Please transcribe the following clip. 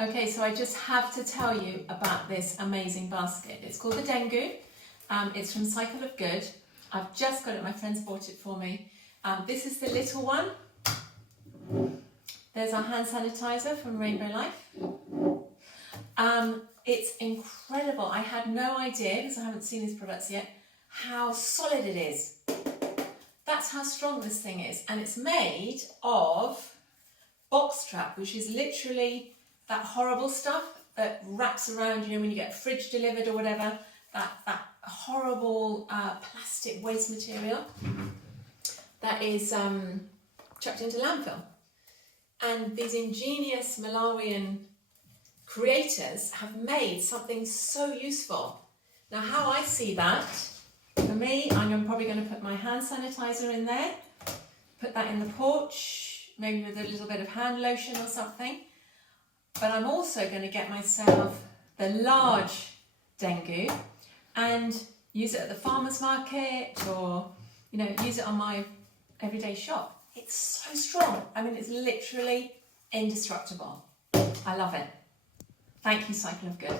Okay, so I just have to tell you about this amazing basket. It's called the Dengu. It's from Cycle of Good. I've just got it, my friends bought it for me. This is the little one. There's our hand sanitizer from Rainbow Life. It's incredible. I had no idea, because I haven't seen these products yet, how solid it is. That's how strong this thing is. And it's made of box trap, which is literally that horrible stuff that wraps around, you know, when you get a fridge delivered or whatever, that horrible plastic waste material that is chucked into landfill. And these ingenious Malawian creators have made something so useful. Now, how I see that, for me, I'm probably going to put my hand sanitizer in there, put that in the porch, maybe with a little bit of hand lotion or something. But I'm also going to get myself the large Dengu and use it at the farmer's market, or, you know, use it on my everyday shop. It's so strong. I mean, it's literally indestructible. I love it. Thank you, Cycle of Good.